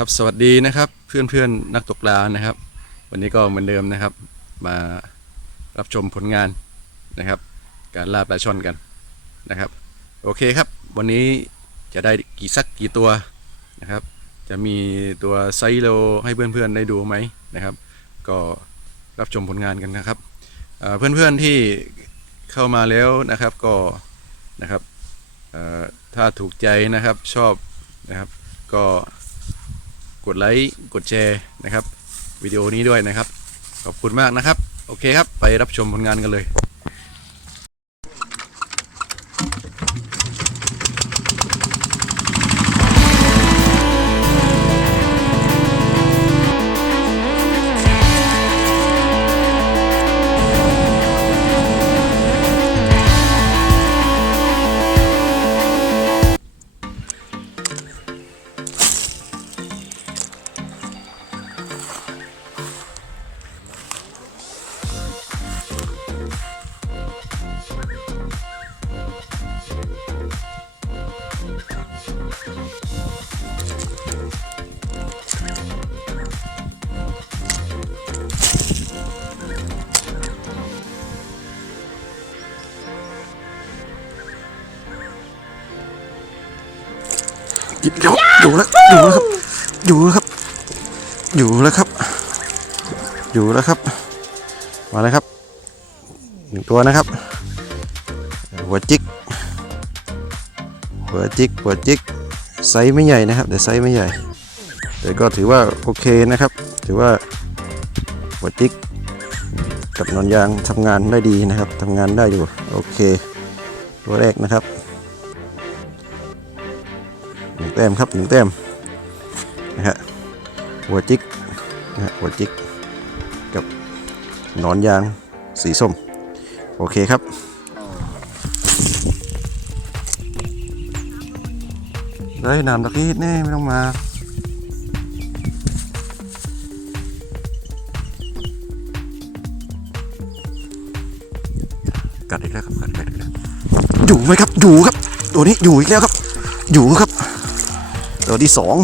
ครับสวัสดีนะครับเพื่อนเพื่อนนักตกปลานะครับ วันนี้ก็เหมือนเดิมนะครับ มารับชมผลงานนะครับ การล่าปลาช่อนกันนะครับ โอเคครับ วันนี้จะได้กี่สักกี่ตัวนะครับ จะมีตัวไซโลให้เพื่อนๆได้ดูไหมนะครับ ก็รับชมผลงานกันนะครับเอ่อเพื่อนๆที่เข้ามาแล้วนะครับก็นะครับถ้าถูกใจนะครับชอบนะครับก็ กดไลค์กดแชร์นะครับวิดีโอนี้ด้วยนะครับ ขอบคุณมากนะครับ โอเคครับ ไปรับชมผลงานกันเลย อยู่แล้วอยู่แล้วครับ อยู่แล้วครับ อยู่แล้วครับ อยู่แล้วครับ มาแล้วครับหนึ่งตัวนะครับ หัวจิก หัวจิก หัวจิก ไซส์ไม่ใหญ่นะครับ แต่ไซส์ไม่ใหญ่ แต่ก็ถือว่าโอเคนะครับ ถือว่าหัวจิก กับนอนยางทำงานได้ดีนะครับทำงานได้อยู่ โอเค ตัวแรกนะครับหนึ่ งแต้มครับหนึ่งแต้มนะฮะหัวจิกนะฮะหัวจิกกับหนอนยางสีส้ม โอเคครับได้น้ำตะกี้แน่ไม่ต้องมากัดอีกแล้วครับกัดอีกแล้วอยู่ไหมครับอยู่ครับ ตัวนี้อยู่อีกแล้วครับ อยู่ครับ ตัวที่สอง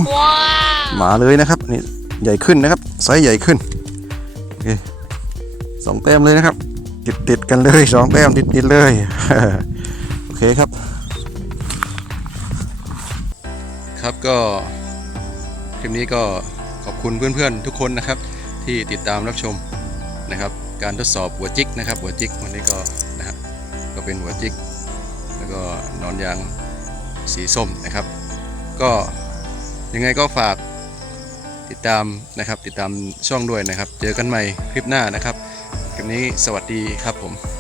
มาเลยนะครับนี่ใหญ่ขึ้นนะครับไซส์ใหญ่ขึ้นโอเคสองแต้มเลยนะครับติดติดๆกันเลยสองแต้มติดติดๆเลยโอเคครับ ครับก็คลิปนี้ก็ขอบคุณเพื่อนๆทุกคนนะครับ ที่ติดตามรับชมนะครับ การทดสอบหัวจิกนะครับ หัวจิกวันนี้ก็นะฮะก็เป็นหัวจิก แล้วก็นอนยางสีส้มนะครับ ก็ ยังไงก็ฝากติดตามนะครับ ติดตามช่องด้วยนะครับ เจอกันใหม่คลิปหน้านะครับคลิปนี้สวัสดีครับผม